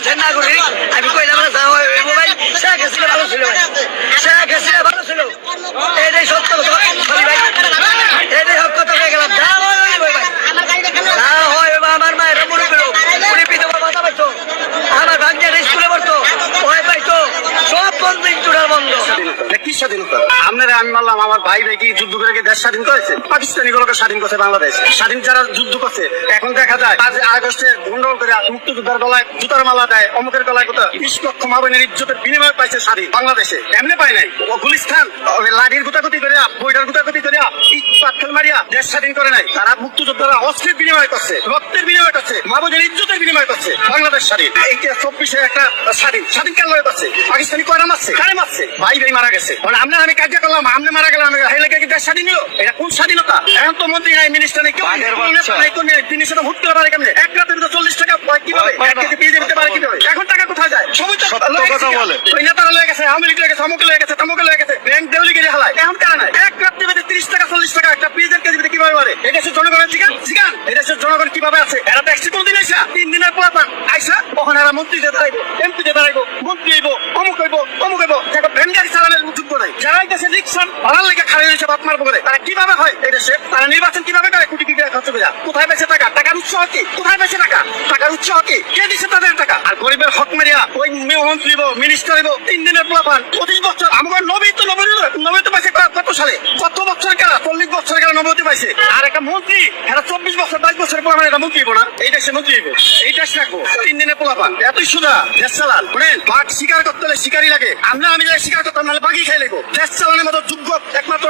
真难过，你还不快？স্বাধীনতা আপনারা আমি মানলাম আমার ভাই ভাই কি যুদ্ধ করে দেশ স্বাধীন করেছে? পাকিস্তানি গুলোকে স্বাধীন করছে বাংলাদেশ। স্বাধীন যারা যুদ্ধ করছে, এখন দেখা যায় আজ আগস্টে গন্ডগোল করে মুক্তিযোদ্ধার গলায় জুতার মালা দেয়, অমুকের গলায় কোথাও বিশ লক্ষ ইজ্জতের বিনিময় পাইছে স্বাধীন বাংলাদেশে। এমনি পায় নাই। গুলিস্তান লাঠির গুতাগুতি করে বইটার গুতাগুতি করে ইট পাথর মারিয়া দেশ স্বাধীন করে নাই। তারা মুক্তিযোদ্ধারা অস্ত্রের বিনিময় করছে রক্তের বিনিময় করছে মাবনের ইজ্জতের বিনিময় করছে। বাংলাদেশ স্বাধীন। এইটা চব্বিশে একটা স্বাধীন স্বাধীন কেন লড়াই করছে পাকিস্তানি কয়রা মারছে? কারে মারছে? ভাই ভাই মারা গেছে। মানে আমরা আমি কাজ করলাম আপনি মারা গেলাম হাইলে কি দেশ স্বাধীন হলো? এটা কোন স্বাধীনতা? এখন তো মন্ত্রী নাই মিনিস্টার নাই কেউ নেই, কোনো নেতা বাচ্চা। নাই, কোনো নেই, তিনি সেটা হুট করে পারে কেমনে? এক রাতের ভিতরে চল্লিশ টাকা কীভাবে? এক কেজি পেয়ে দিতে পারে কীভাবে? এখন টাকা কোথায় যায়? সবই তো লয়ে কথা। বলে। ওই নেতারা লয়ে গেছে আওয়ামী লীগ লয়ে গেছে অমুক লয়ে গেছে তমুক লয়ে গেছে ব্যাংক দেউলি গিয়ে হালায়। এখন কেন নাই। এক রাত্রি তিরিশ টাকা চল্লিশ টাকা একটা পিজের কেজি পারে এই দেশের জনগণের জিগান জিগান এই দেশের জনগণ কীভাবে আছে? এরা একশো কোনদিন আইসা তিন দিনের পর আইসা তখন এরা মন্ত্রী যে দাঁড়াইবো এমপি যে দাঁড়াইবো, মন্ত্রী হইবো, অমুক হইবো অমুক হইবো। ভ্যান গাড়ি চালানোর যোগ্য নাই যারা এই দেশে রিক্সন ভাড়ার লেগে খাড়ি হয়েছে বাপ মারবো করে তারা কীভাবে হয় এই দেশে? তারা নির্বাচন কীভাবে করে? কোটি কোটি টাকা খরচ করে কোথায় পেয়েছে টাকা টাকার উৎস কি? কোথায় পেয়েছে টাকা টাকার উৎস কি? কে দিচ্ছে তাদের টাকা? আর গরিবের হক মেরিয়া ওই মন্ত্রী মিনিস্টার হইবো, তিন দিনের প্লাপান পঁচিশ বছর আমার নবী তো নবী নবী তো পাইছে ক- কত সালে কত বছর কেন চল্লিশ নবতী পাইছে আর একটা মন্ত্রী এটা চব্বিশ বছর বাইশ বছর পর মানে এটা মন্ত্রী না এই দেশে মন্ত্রী হইব। এই দেশ রাখব তিন দিনে পোলাপান। এতই সুদা দেশ চালান বুঝলেন বাঘ শিকার করতে হলে শিকারই লাগে। আমরা আমি যাই শিকার করতাম নাহলে বাঘই খাই লাগবো। দেশ চালানোর মতো যোগ্য একমাত্র